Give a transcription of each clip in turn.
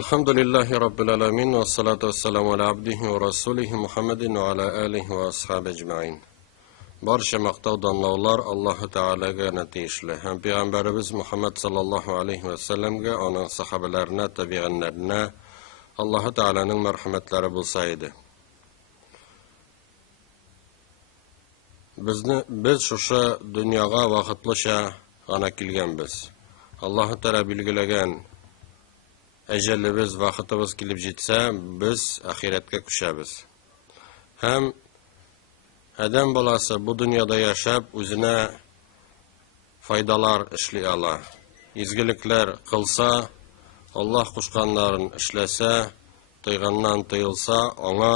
الحمد لله رب العالمين والصلاة والسلام على عبده ورسوله محمد وعلى آله وأصحابه أجمعين. Barcha maqtov danlovlar Alloh taolaga tegishli. Ham payg'ambarimiz Muhammad sallallohu alayhi va sallamga, uning sahobalarına, tabi'inlarına Alloh taolaning marhamatlari bo'lsa edi. Biz shu dunyoga vaqtlicha g'ana kelganmiz. Alloh taolo belgilagan ajalimiz, vaqtimiz kelib jetsa, biz oxiratga ko'chamiz. Ham adam bolasi bu dunyoda yashab, o'zina foydalar ishlay ola. Izgiliklar qilsa, Alloh qo'shganlarini ishlasa, to'ygandan to'yilsa, ona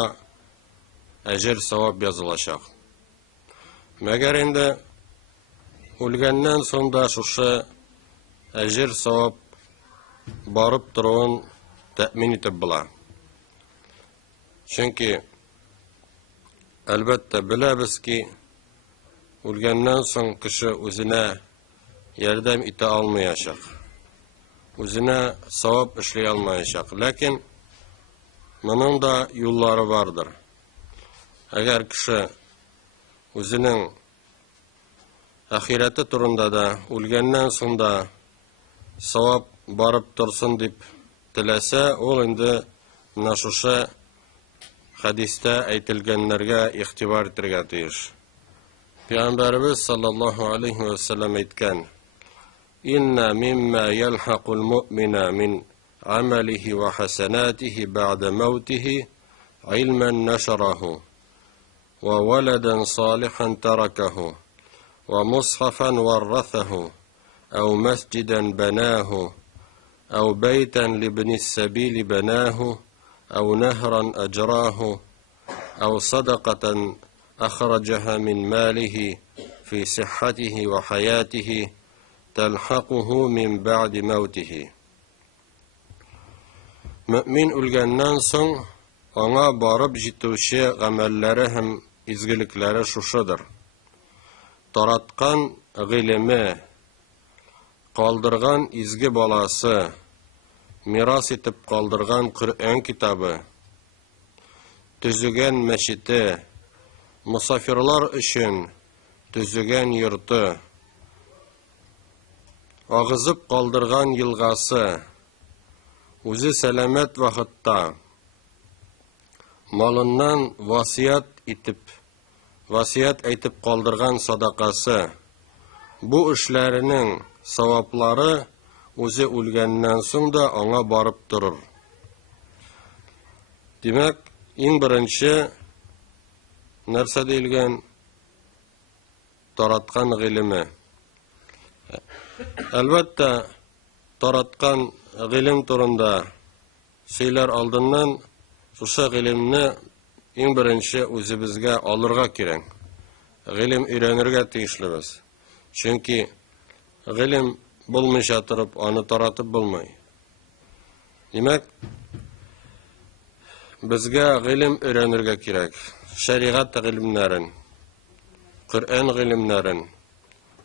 ajr savob yozilacak. Magar endi o'lgandan so'ng da shu ajr savob barib turun ta'min etib bo'la. Chunki albatta bilabizki, o'lgandan so'ng kishi o'zina yordam eta olmayacak. O'zina savob ishlay olmayacak. Lekin buning da yo'llari vardır. Agar kishi o'zining axirati turunda da o'lgandan so'ng da savob barib tursin deb tilasa, ol endi nashu hadisda aytilganlarga e'tibor etirga tegish. Payg'ambarimiz sallallohu alayhi va sallam aytgan: "Inna mimma yalhaqul mu'mina min amalihi wa hasanatihi ba'da mawtihi ilman nasharahu wa waladan salihan tarakahu wa mushafan warathahu aw masjidan banahu aw baytan libni as-sabil banahu aw nahran ajrahu aw sadaqatan akhrajaha min malihi fi sihhatihi wa hayatihi talhaquhu min ba'di mawtihi." Mümin o'lgandan so'ng ona barib jetuvchi amallari ham izgiliklari shushidir. Taratgan ilmi, qoldirgan izgi bolasi, miras etib qoldirgan Qur'on kitobi, tuzugan masjidi, musafirlar uchun tuzugan yurti, og'izib qoldirgan yilg'asi, o'zi salomat vaqtda molindan vasiyat aytib qoldirgan sadaqasi, bu ishlarining savoblari o'zi o'lgandan so'ng da ona borib turur. Demak, eng birinchi narsa deyilgan taratgan ilmi. Albatta, taratgan ilm turunda şeyler aldığından şu ilmni eng birinchi o'zimizga olirga kerak. Ilm öğrenirge tegishlibiz. Chunki ilm bo'lmasa turib, onu taratib bo'lmay. Demak, bizga ilm öğrenirge kerak. Shariat ilmlarin, Qur'on ilmlarin,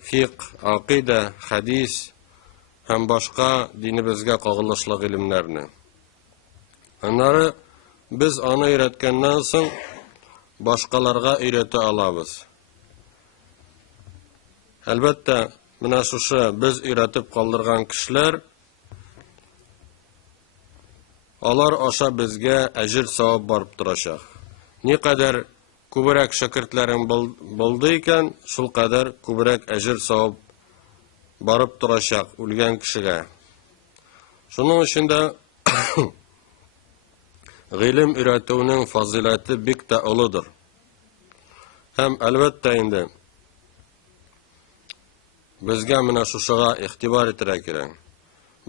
fiqh, aqida, hadis ham boshqa dinimizga qo'g'ilishli ilmlarni. Onları biz onu öğretkendan so'ng boshqalarga öğreta olamiz. Albatta, mana shu biz öğretib qoldirgan kishilar alar aşa bizga ajr savob barib turacak. Ne kadar ko'proq shogirdlaring bo'ldi ekan, shul qadar ko'proq ajr savob barib turacak o'lgan kishiga. Shuning uchun da ilm öğretuvning fazilati bikta uludur. Hem albatta endi bizga mana shushiga e'tibor etira kerak.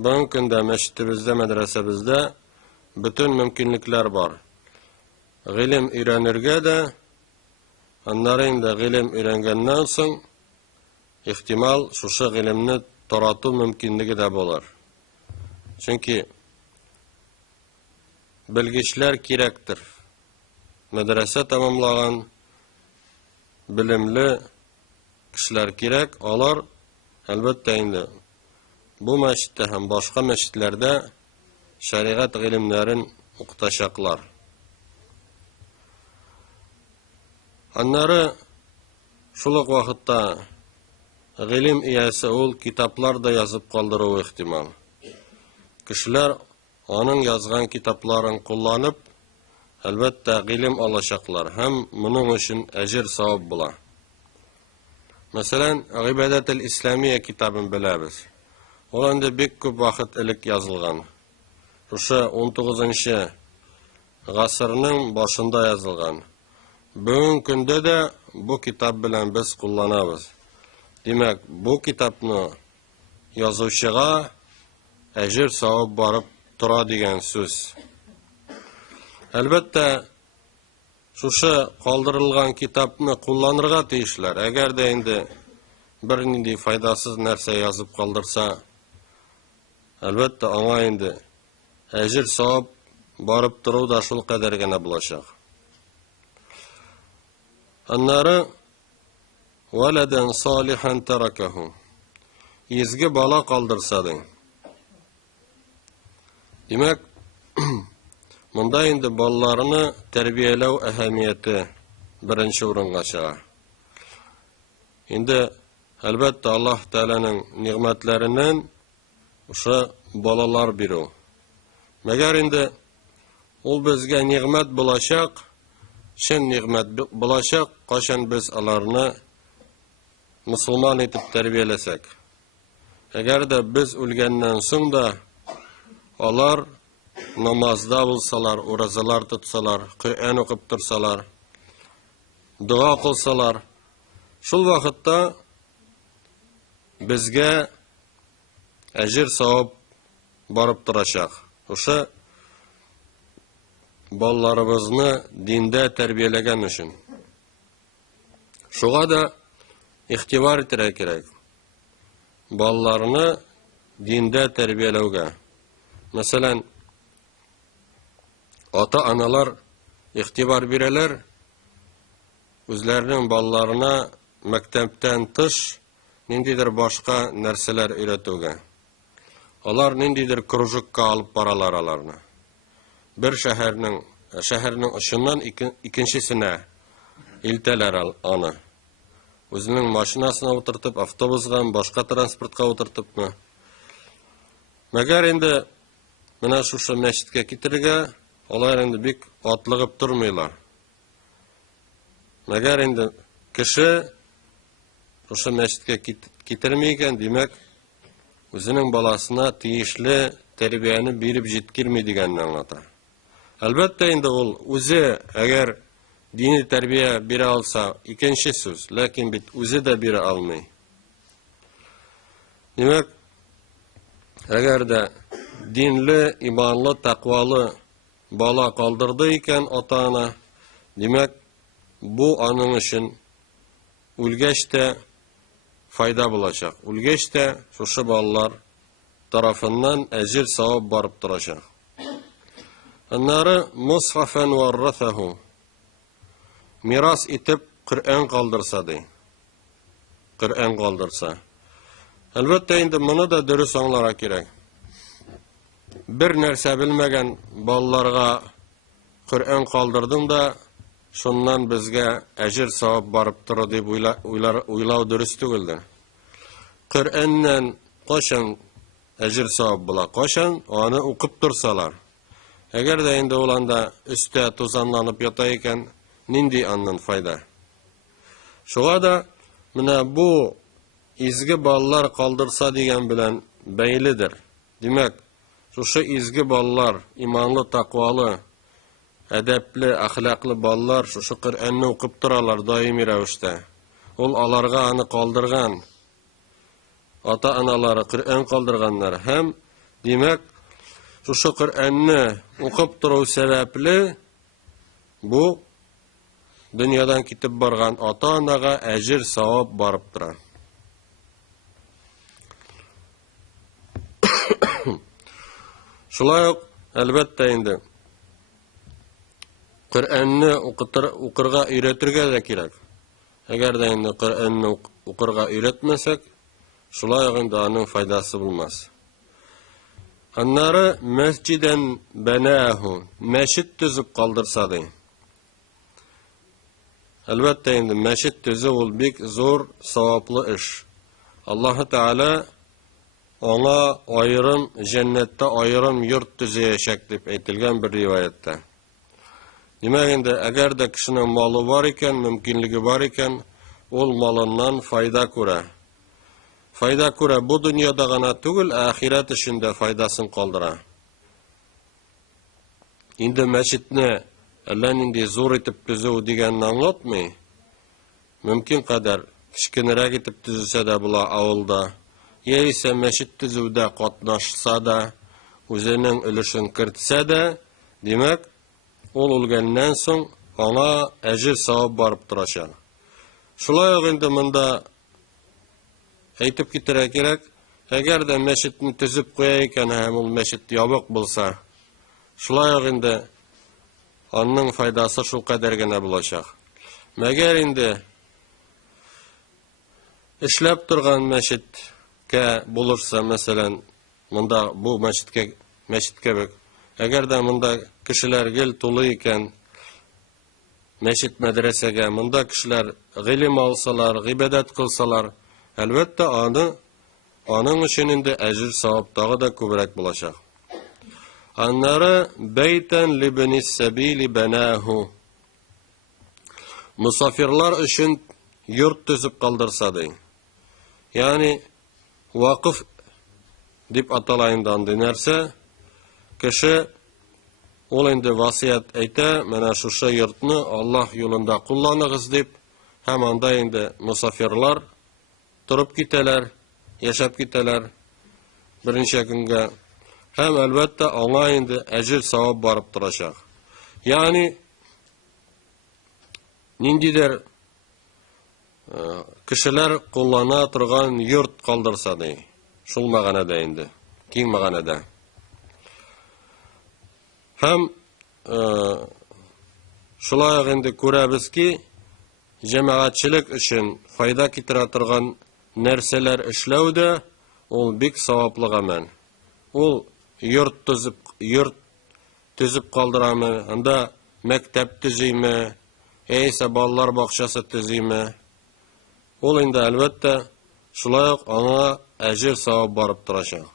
Bugungi kunda masjidimizda, madrasamizda bütün mümkünlikler bor. Ilm öğrenirge de, onların da ilm öğrengandan so'ng ihtimal shu ilmni taratu mümkünligi de bo'lar. Chunki bilgichlar kerakdir. Madrasa tamomlagan bilimli kishilar kerak. Ular albatta endi bu masjidda ham boshqa masjidlarda şeriat ilimlerin укытачаклар. Аннары шул ук вакытта гылым иясе ул китаплар да язып калдыру ихтимал. Кешеләр аның язган китапларын кулланып, әлбәттә гылым алачаклар һәм моның өчен әҗер савап була. Мәсәлән, Гыйбадәтел Исламия китабын беләбез. Ул инде бик күп вакыт элек язылган. Шушы 19-нчы гасырның башында язылган. Бүгенге көндә дә бу китап белән без кулланабыз. Димәк, бу китапны язучыга әҗер савап барып тора дигән сүз. Әлбәттә, шушы калдырылган китапны кулланырга тиешләр. Әгәр дә инде бер нинди файдасыз нәрсә язып калдырса, әлбәттә аңа инде әҗер савап барып тору да шул кадәр генә булачак. Аннары валадан салихан таракаху. Изге бала калдырса да. Димәк, монда инде балаларны тәрбияләү әһәмияте беренче урынга чыга. Инде әлбәттә Аллаһ Тәгаләнең ниғмәтләреннән ушы балалар бирү. Мәгәр инде ул безгә ниғмәт булачак, шин ниғмәт булачак, кашан без аларны мусулман итеп тәрбияләсәк. Әгәр дә без үлгәннән соң да алар намазда булсалар, уразалар тотсалар, Коръән укып торсалар, дуа кылсалар, шул вакытта безгә әҗер савап барып торачак. Ушы балаларыбызны диндә тәрбияләгән өчен. Шуга да ихтибар итәргә кирәк. Балаларны диндә тәрбияләүгә. Мәсәлән, ата-аналар ихтибар бирәләр үзләренең балаларына мәктәптән тыш ниндидер башка нәрсәләр өйрәтүгә. Алар ниндидер кружокка алып баралар аларны. Бер шәһәрнең очыннан икенчесенә илтәләр аны. Үзенең машинасына утыртып, автобусга, башка транспортка утыртыпмы. Мәгәр инде менә шушы мәчеткә китергә алар инде бик атлыгып тормыйлар. Мәгәр инде кеше шушы мәчеткә китерми икән, димәк, үзенең баласына тиешле тәрбияне биреп җиткерми дигәнне аңлата. Әлбәттә инде ул үзе әгәр дини тәрбия бирә алса, икенче сүз, ләкин бит үзе дә бирә алмый. Димәк, әгәр дә динле, иманлы, тақвалы бала калдырды икән ата-ана, димәк, бу аның өчен үлгәч тә файда булачак. Үлгәч тә шушы балалар тарафыннан әҗер савап барып торачак. Аннары мусхафан варрасаху. Мирас итеп Коръән калдырса ди. Коръән калдырса. Әлбәттә инде моны да дөрес аңларга кирәк. Бер нәрсә белмәгән балаларга Коръән калдырдым да, шуннан безгә әҗер савап барып торыр дип уйлау дөрес түгелдер. Коръәннән кашан әҗер савап була? Кашан аны укып торсалар. Әгәр дә инде ул анда өстә тузанланып ята икән, нинди аннан файда? Шуга да менә бу изге балалар калдырса дигән белән бәйледер. Димәк, шушы изге балалар, иманлы, тақвалы, әдәпле, әхлаклы балалар шушы Коръәнне укып торалар даими рәвештә. Ул аларга аны калдырган. Ата-аналары Коръән калдырганнар һәм димәк, шушы Коръәнне укып тору сәбәпле бу дөньядан китеп барган ата-анага әҗер савап барып тора. Шулай ук, әлбәттә инде, Коръәнне укырга өйрәтергә дә кирәк. Әгәр дә инде Коръәнне укырга өйрәтмәсәк, шулай ук инде аның файдасы булмас. Anları mesciden benahu, meşit tüzüp kaldırsa dey. Elbette indi meşit tüzü ol bik zor, savaplı iş. Allah Teala ona ayrım, cennette ayrım yurt tüzeyecek dep aytilgan bir rivayette. Demek indi, eğer de kişinin malı var iken, mümkünlüğü var iken, ol malından fayda kura. Fayda kura bu dünyada gana tugul, ahiret işinde faydasını kaldıra. Indi meşitni, Allah'ın indi zor etip tüzüğü digenini anlatmay. Mümkün kadar kichkinirek etip tüzüse de bula avulda, ya ise meşit tüzüğüde katnaşsa da, üzerinin ülüşün kırtsa da, demek, ol ölgenden soň ona ejir savab barıp duraşar. Şulay indi mında aytip gitere gerek, eğer de meşitni tüzüp koya eken hem ol meşit yabık bulsa, şulay indi onun faydası şul kadergene bulaşak. Meger indi işlep durgan meşitke bulursa, mesela mında bu meşitke bek, eğer de mında kişiler gel tulu iken meşit medresege, mında kişiler gilim alsalar, ibadet kılsalar, elbette anın işininde ecir savap dağı da kübrek bulaşak. Anları beyten libenis sebili benahu. Musafirlar için yurt tüzüp kaldırsa deyin. Yani vakıf dip atalayından dinerse, kişi ol indi vasiyet eyte, mena şuşa yurtni Allah yolunda kullanığız dip, hem anda indi musafirlar turup giteler, yaşap giteler birinci günge, hem elbette ona indi ecir savab barıp duracak. Yani nindidir kişiler kullana turgan yurt kaldırsa dey. Şul maganada indi. King maganada. Hem şulay indi kurabız ki cemaatçilik için fayda kitira turgan nerseler işlevde ol bik savaplı amal. Ol yurt tüzüp kaldıramı, anda mektep tüzüyme, ise ballar bakşası tüzüyme. Ol indi elbette şulay ona ecir savab barıp duracak.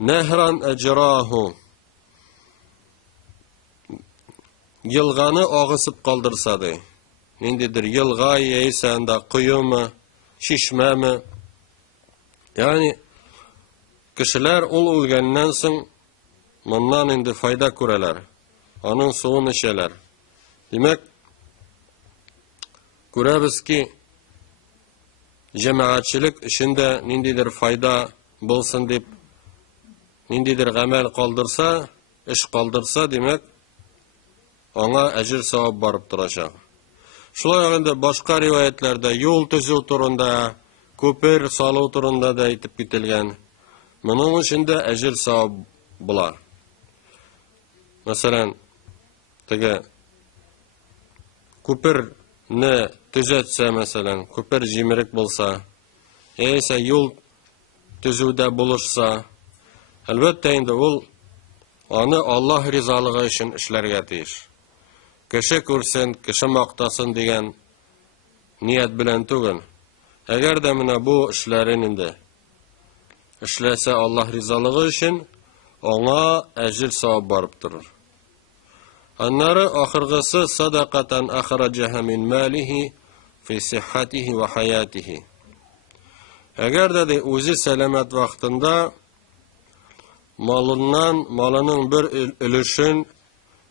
Nehran ecrahu, yılganı ağısıp kaldırsa dey. Nindidir yılga ise anda kuyu mu, şişme mi? Yani kişiler ol ölgenden soň mundan indi fayda kureler. Onun suğun işeler. Demek görəbiz ki cemaatçilik işinde nindidir fayda bulsun dip nindidir gamel kaldırsa, iş kaldırsa demek ona ecir savab barıp duracak. Şulay indi başka rivayetlerde yol tüzü turunda, köpür salı turunda da aytip gitilgen. Bunun içinde ecir savab bular. Mesela tege köpür ne tüzetse, mesela köpür jimirik bulsa, ise yol tüzüde buluşsa, elbette indi ol onu Allah rizalığı için işlerge tiyir. Kişi kursin, kişi maktasın diyen niyet bilen tugün. Eğer de mine bu işlerin indi işlese Allah rizalığı için ona ecir savab barıp durur. Anları ahırgısı sadakaten ahracaha min malihi fi sihhatihi ve hayatihi. Eğer de uzi selamet vaktinde malının bir ülüşün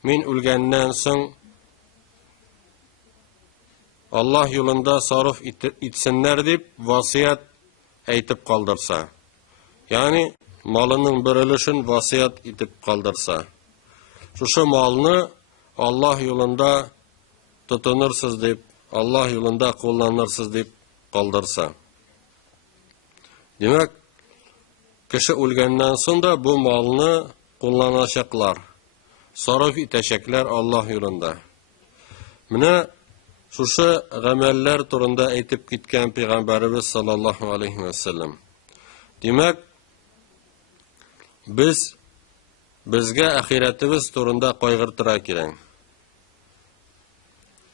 min ülgenden soň Allah yolunda sarf etsinler dip vasiyet aytip kaldırsa. Yani malının bir ülüşün vasiyet etip kaldırsa. Şu malını Allah yolunda tutunırsız dip, Allah yolunda kullanırsız dip kaldırsa. Demek kişi ölgenden sonra bu malını kullanacaklar. Sarf etecekler Allah yolunda. Mine şuşu gameller turunda aytip gitken Peygamberimiz sallallahu aleyhi ve sellem. Demek bizga ahiretimiz turunda kaygırtıra kiren.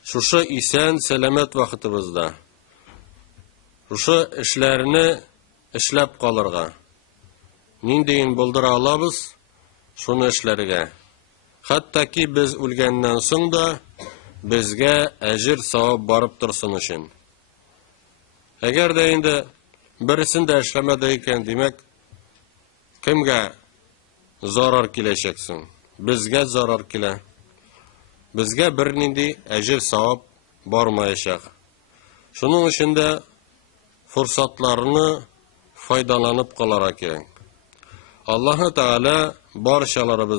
Şuşu isen selamet vakitibizde, şuşu işlerini işlep kalırga, nindeyin buldıra alabız, şunu işlerge. Hatta ki biz ölgenden soň da bizge ecir savab barıp dursun için. Eğer de indi birisini de işlemediyken demek, kimge zarar kileşeksin? Bizge zarar kile. Bizge bir nindi ecir savab barmayacak. Şunun için de fırsatlarını faydalanıp kalarak gerek. Allah-u Teala barşalarımız